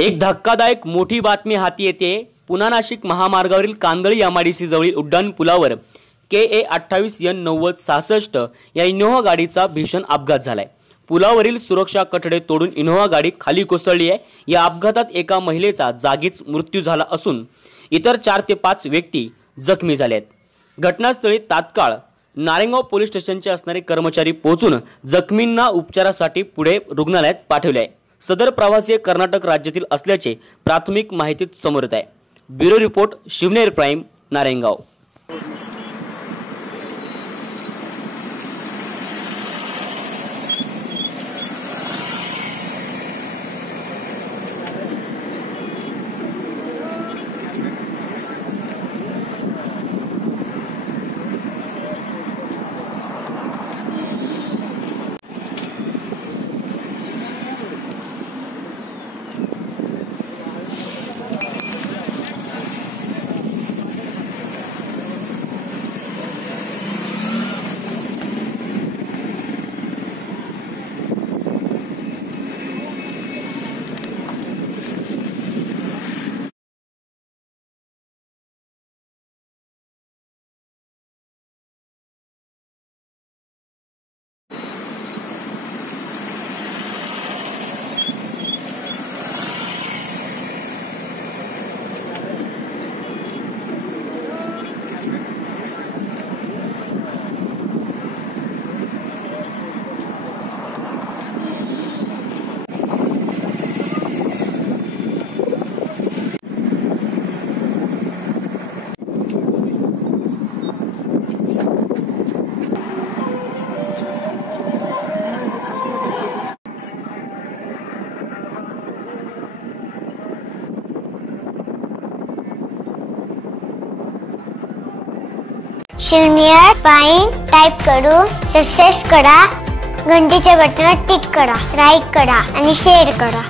एक धक्कादायक मोठी बातमी हाती येते। पुणे नाशिक महामार्गावरील कांदळी एमआयडीसी जवळील उड्डाण पुलावर KA 28N9066 या इनोव्हा गाडीचा भीषण अपघात झालाय। पुलावरील सुरक्षा कठडे तोडून इनोव्हा गाडी खाली कोसळली आहे। या अपघातात एका महिलेचा जागीच मृत्यू झाला असून इतर 4 ते 5 व्यक्ती जखमी झाले आहेत। घटनास्थळी तात्काळ नारेगाव पोलीस स्टेशनचे असणारे कर्मचारी पोहोचून जखमींना उपचारासाठी पुढे रुग्णालयात पाठवले आहे। सदर प्रवासी कर्नाटक राज्यातील असल्याचे प्राथमिक माहिती समोर येत आहे। Bureau report, Shivner prime, Naregaon. Shivner prime type करू, सबस्क्राइब करा, घंटीच्या बटनावर टिक करा, लाईक करा आणि शेअर करा।